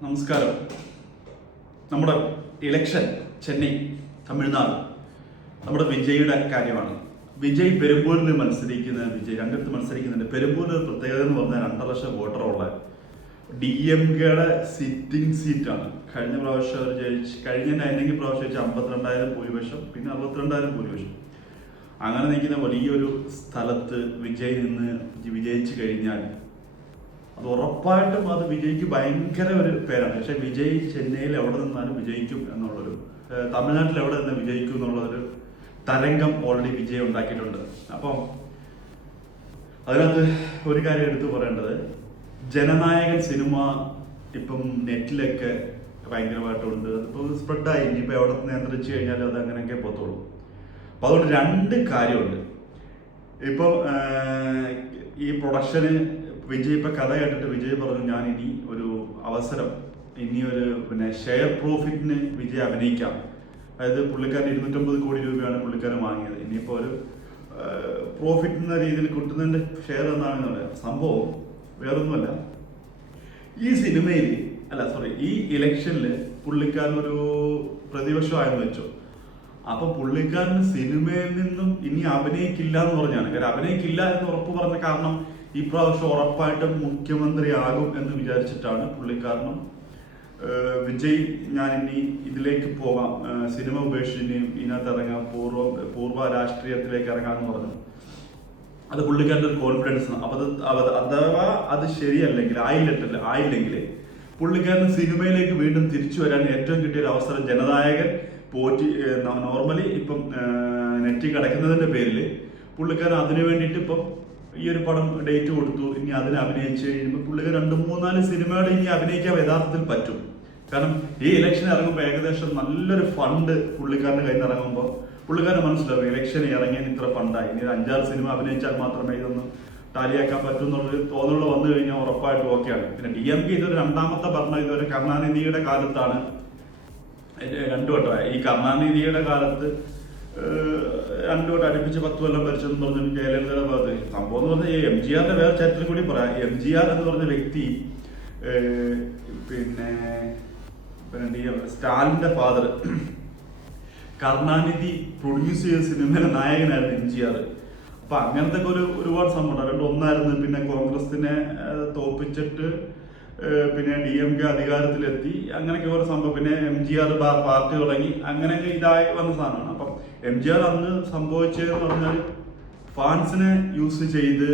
നമസ്കാരം. നമ്മുടെ ഇലക്ഷൻ ചെന്നൈ, തമിഴ്നാട്, നമ്മുടെ വിജയുടെ കാര്യമാണ്. വിജയ് പെരുമ്പൂരിൽ മത്സരിക്കുന്ന രണ്ടിടത്ത് മത്സരിക്കുന്നുണ്ട്. പെരുമ്പൂരിൽ പ്രത്യേകത എന്ന് പറഞ്ഞാൽ 2.5 ലക്ഷം വോട്ടറുള്ള DMKയുടെ സിറ്റിംഗ് സീറ്റാണ്. കഴിഞ്ഞ പ്രാവശ്യം അവർ കഴിഞ്ഞ പ്രാവശ്യം 52,000 ഭൂരിപക്ഷം, പിന്നെ 62,000 ഭൂരിപക്ഷം. അങ്ങനെ നിൽക്കുന്ന വലിയൊരു സ്ഥലത്ത് വിജയ് നിന്ന് വിജയിച്ചു കഴിഞ്ഞാൽ അത് ഉറപ്പായിട്ടും അത് വിജയ്ക്ക് ഭയങ്കര ഒരു പേരാണ്. പക്ഷെ വിജയ് ചെന്നൈയിൽ എവിടെ നിന്നാലും വിജയിക്കും എന്നുള്ളൊരു, തമിഴ്നാട്ടിൽ എവിടെ നിന്ന് വിജയിക്കും എന്നുള്ളൊരു തരംഗം ഓൾറെഡി വിജയ് ഉണ്ടാക്കിയിട്ടുണ്ട്. അപ്പം അതിനകത്ത് ഒരു കാര്യം എടുത്തു പറയേണ്ടത്, ജനനായകൻ സിനിമ ഇപ്പം നെറ്റിലൊക്കെ ഭയങ്കരമായിട്ടുണ്ട്. അതിപ്പോൾ സ്പ്രെഡായി. ഇനിയിപ്പോൾ എവിടെ നിയന്ത്രിച്ചു കഴിഞ്ഞാലും അത് അങ്ങനെയൊക്കെ പോത്തുള്ളൂ. അപ്പം അതുകൊണ്ട് 2 കാര്യമുണ്ട്. ഇപ്പോൾ ഈ പ്രൊഡക്ഷന് വിജയ് ഇപ്പം കഥ കേട്ടിട്ട് വിജയ് പറഞ്ഞു, ഞാൻ ഇനി ഒരു അവസരം, ഇനി ഒരു ഷെയർ പ്രോഫിറ്റിന് വിജയ് അഭിനയിക്കാം. അതായത് പുള്ളിക്കാരൻ 250 കോടി രൂപയാണ് പുള്ളിക്കാരൻ വാങ്ങിയത്. ഇനിയിപ്പോൾ ഒരു പ്രോഫിറ്റ് എന്ന രീതിയിൽ കിട്ടുന്നതിൻ്റെ ഷെയർ എന്നാണെന്ന് പറയാം. സംഭവം വേറൊന്നുമല്ല, ഈ ഇലക്ഷനിൽ പുള്ളിക്കാരൻ ഒരു പ്രതിപക്ഷമായെന്ന് വെച്ചോ. അപ്പൊ പുള്ളിക്കാരന് സിനിമയിൽ നിന്നും ഇനി അഭിനയിക്കില്ല എന്ന് പറഞ്ഞാണ്. കാര്യം അഭിനയിക്കില്ല എന്ന് ഉറപ്പ് പറഞ്ഞ കാരണം ഈ പ്രാവശ്യം ഉറപ്പായിട്ടും മുഖ്യമന്ത്രി ആകും എന്ന് വിചാരിച്ചിട്ടാണ് പുള്ളിക്കാരനും വിജയ് ഞാൻ ഇനി ഇതിലേക്ക് പോകാം, സിനിമ ഉപേക്ഷിച്ച് ഇതിനകത്ത് ഇറങ്ങാം, പൂർവ്വ രാഷ്ട്രീയത്തിലേക്ക് ഇറങ്ങാമെന്ന് പറഞ്ഞു. അത് പുള്ളിക്കാരൻ്റെ ഒരു കോൺഫിഡൻസ് ആണ്. അപ്പൊ അഥവാ അത് ആയില്ലെങ്കിൽ പുള്ളിക്കാരന് സിനിമയിലേക്ക് വീണ്ടും തിരിച്ചു വരാൻ ഏറ്റവും കിട്ടിയ ഒരു അവസരം, ജനനായകൻ നോർമലി ഇപ്പം നെറ്റി കിടക്കുന്നതിന്റെ പേരിൽ പുള്ളിക്കാരൻ അതിനു വേണ്ടിയിട്ട് ഇപ്പം ഈ ഒരു പടം ഡേറ്റ് കൊടുത്തു. ഇനി അതിന് അഭിനയിച്ച് കഴിയുമ്പോൾ പുള്ളിക്കാരൻ 2-3-4 സിനിമയുടെ ഇനി അഭിനയിക്കാൻ യഥാർത്ഥത്തിൽ പറ്റും. കാരണം ഈ ഇലക്ഷൻ ഇറങ്ങുമ്പോൾ ഏകദേശം നല്ലൊരു ഫണ്ട് പുള്ളിക്കാരൻ്റെ കയ്യിൽ നിന്ന് ഇറങ്ങുമ്പോൾ പുള്ളിക്കാരൻ മനസ്സിലാവും, ഇലക്ഷന് ഇറങ്ങിയാൽ ഇത്ര ഫണ്ടായി, ഇനി 5-6 സിനിമ അഭിനയിച്ചാൽ മാത്രമേ ഇതൊന്നും ടാലിയാക്കാൻ പറ്റൂ എന്നുള്ളൊരു തോന്നൽ വന്നു കഴിഞ്ഞാൽ ഉറപ്പായിട്ടും ഓക്കെയാണ്. പിന്നെ DMK ഇതൊരു 2ാമത്തെ ഭരണം. ഇതൊരു കരുണാനിധിയുടെ കാലത്താണ്, 2 വട്ടമായി. ഈ കരുണാനിധിയുടെ കാലത്ത് 2 വട്ടം അടുപ്പിച്ച് 10 കൊല്ലം ഭരിച്ചെന്ന് പറഞ്ഞു ജയലളിതയുടെ ഭാഗത്ത്. സംഭവം എന്ന് പറഞ്ഞാൽ MGRന്റെ വേറെ ചരിത്രം കൂടി പറയാം. MGR എന്ന് പറഞ്ഞ വ്യക്തി പിന്നെ സ്റ്റാലിന്റെ ഫാദർ, കരുണാനിധി പ്രൊഡ്യൂസ് ചെയ്ത സിനിമയിലെ നായകനായിരുന്നു MGR. അപ്പൊ അങ്ങനത്തെ ഒരുപാട് സംഭവം. 2 ഒന്നായിരുന്നു. പിന്നെ കോൺഗ്രസിനെ തോപ്പിച്ചിട്ട് പിന്നെ DMK അധികാരത്തിലെത്തി. അങ്ങനെയൊക്കെ ഓരോ സംഭവം. പിന്നെ MGR പാർട്ടി തുടങ്ങി. അങ്ങനെയൊക്കെ ഇതായി വന്ന സാധനമാണ്. അപ്പം MGR അന്ന് സംഭവിച്ചതെന്ന് പറഞ്ഞാൽ ഫാൻസിനെ യൂസ് ചെയ്ത്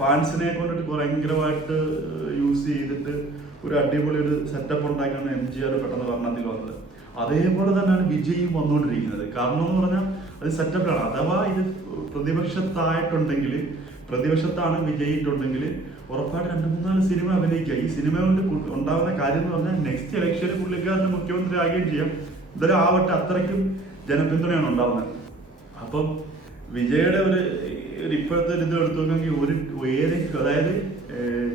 ഫാൻസിനെ കൊണ്ടിട്ട് ഭയങ്കരമായിട്ട് യൂസ് ചെയ്തിട്ട് ഒരു അടിപൊളി ഒരു സെറ്റപ്പ് ഉണ്ടാക്കിയാണ് MGR പെട്ടെന്ന് ഭരണത്തിൽ വന്നത്. അതേപോലെ തന്നെയാണ് വിജയും വന്നുകൊണ്ടിരിക്കുന്നത്. കാരണം എന്ന് പറഞ്ഞാൽ അത് സെറ്റപ്പിലാണ്. അഥവാ ഇത് പ്രതിപക്ഷത്താണ് വിജയിട്ടുണ്ടെങ്കിൽ ഉറപ്പായിട്ട് 2-3-4 സിനിമ അഭിനയിക്കുക. ഈ സിനിമ കൊണ്ട് ഉണ്ടാകുന്ന കാര്യം എന്ന് പറഞ്ഞാൽ നെക്സ്റ്റ് ഇലക്ഷന് പുള്ളിക്കാരന് മുഖ്യമന്ത്രി ആകുകയും ചെയ്യാം. ഇതൊരു ആവട്ടെ, അത്രയ്ക്കും ജനപിന്തുണയാണ് ഉണ്ടാവുന്നത്. അപ്പം വിജയുടെ ഒരു ഇപ്പോഴത്തെ ഒരു ഇത് എടുത്തു നോക്കുകയാണെങ്കിൽ അതായത്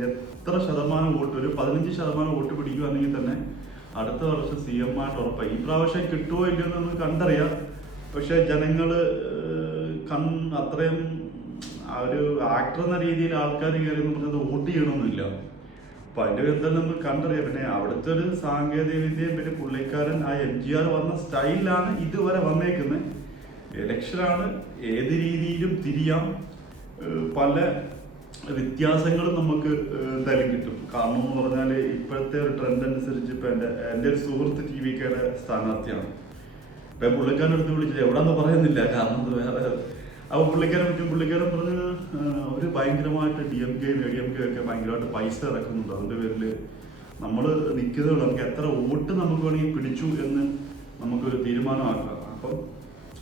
എത്ര ശതമാനം വോട്ട്, ഒരു 15% വോട്ട് പിടിക്കുകയാണെങ്കിൽ തന്നെ അടുത്ത വർഷം CM ആയിട്ട് ഉറപ്പായി. ഈ പ്രാവശ്യം കിട്ടുമോ ഇല്ലയോ എന്ന് കണ്ടറിയാം. പക്ഷെ ജനങ്ങള് അത്രയും ഒരു ആക്ടർ എന്ന രീതിയിൽ ആൾക്കാർ കയറി പറഞ്ഞത് വോട്ട് ചെയ്യണമെന്നില്ല. അപ്പൊ അതിന്റെ എന്തെല്ലാം നമുക്ക് കണ്ടറിയാം. പിന്നെ അവിടുത്തെ ഒരു സാങ്കേതിക വിദ്യയും പിന്നെ പുള്ളിക്കാരൻ ആ MGR വന്ന സ്റ്റൈലാണ് ഇതുവരെ വന്നേക്കുന്നത്. ഇലക്ഷനാണ്, ഏത് രീതിയിലും തിരിയാം, പല വ്യത്യാസങ്ങളും നമുക്ക് എന്തായാലും കിട്ടും. കാരണം എന്ന് പറഞ്ഞാൽ ഇപ്പോഴത്തെ ഒരു ട്രെൻഡ് അനുസരിച്ച് ഇപ്പൊ എൻ്റെ ഒരു സുഹൃത്ത് TVKയുടെ സ്ഥാനാർത്ഥിയാണ്. ഇപ്പൊ പുള്ളിക്കാരൻ അടുത്ത് വിളിച്ചത് എവിടെന്ന് പറയുന്നില്ല, കാരണം വേറെ. അപ്പൊ പുള്ളിക്കാരൻ പറഞ്ഞ് ഒരു ഭയങ്കരമായിട്ട് DMK ഒക്കെ ഭയങ്കരമായിട്ട് പൈസ ഇറക്കുന്നുണ്ട്. അതിന്റെ പേരിൽ നമ്മൾ നിൽക്കുന്നത് നമുക്ക് എത്ര വോട്ട് നമുക്ക് വേണമെങ്കിൽ പിടിച്ചു എന്ന് നമുക്കൊരു തീരുമാനമാക്കാം. അപ്പം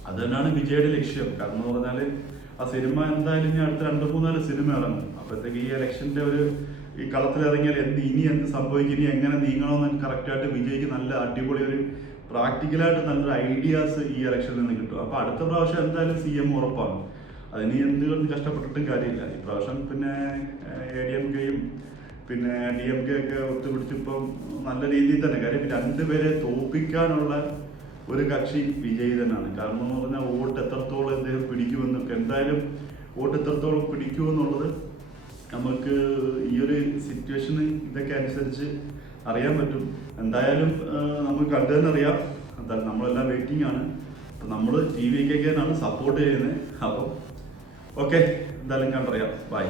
അത് തന്നെയാണ് വിജയുടെ ലക്ഷ്യം. കാരണം എന്ന് പറഞ്ഞാൽ ആ സിനിമ എന്തായാലും ഇനി അടുത്ത 2-3-4 സിനിമ ഇറങ്ങും. അപ്പോഴത്തേക്ക് ഈ ഇലക്ഷന്റെ ഈ കളത്തിലിറങ്ങിയാൽ ഇനി എന്ത് സംഭവിക്കും, ഇനി എങ്ങനെ നീങ്ങണമെന്ന് കറക്റ്റായിട്ട് വിജയ്ക്ക് നല്ല അടിപൊളി ഒരു പ്രാക്ടിക്കലായിട്ട് നല്ലൊരു ഐഡിയാസ് ഈ ഇലക്ഷനിൽ നിന്ന് കിട്ടും. അപ്പൊ അടുത്ത പ്രാവശ്യം എന്തായാലും CM ഉറപ്പാണ്. അതിന് എന്തുകൊണ്ട് കഷ്ടപ്പെട്ടിട്ടും കാര്യമില്ല. ഈ പ്രാവശ്യം പിന്നെ ADMKയും പിന്നെ DMK ഒക്കെ ഒത്തുപിടിച്ച് ഇപ്പം നല്ല രീതിയിൽ തന്നെ. കാര്യം 2 പേരെ തോപ്പിക്കാനുള്ള ഒരു കക്ഷി വിജയ് തന്നെയാണ്. കാരണം എന്ന് പറഞ്ഞാൽ വോട്ട് എത്രത്തോളം അദ്ദേഹം പിടിക്കുമെന്നൊക്കെ, എന്തായാലും വോട്ട് എത്രത്തോളം പിടിക്കുമെന്നുള്ളത് നമുക്ക് ഈ ഒരു സിറ്റുവേഷന് ഇതൊക്കെ അനുസരിച്ച് അറിയാൻ പറ്റും. എന്തായാലും നമുക്ക് കണ്ടു തന്നെ അറിയാം. എന്തായാലും നമ്മളെല്ലാം വെയിറ്റിംഗ് ആണ്. അപ്പം നമ്മൾ TV KK സപ്പോർട്ട് ചെയ്യുന്നത്. അപ്പം ഓക്കെ, എന്തായാലും കണ്ടറിയാം. ബൈ.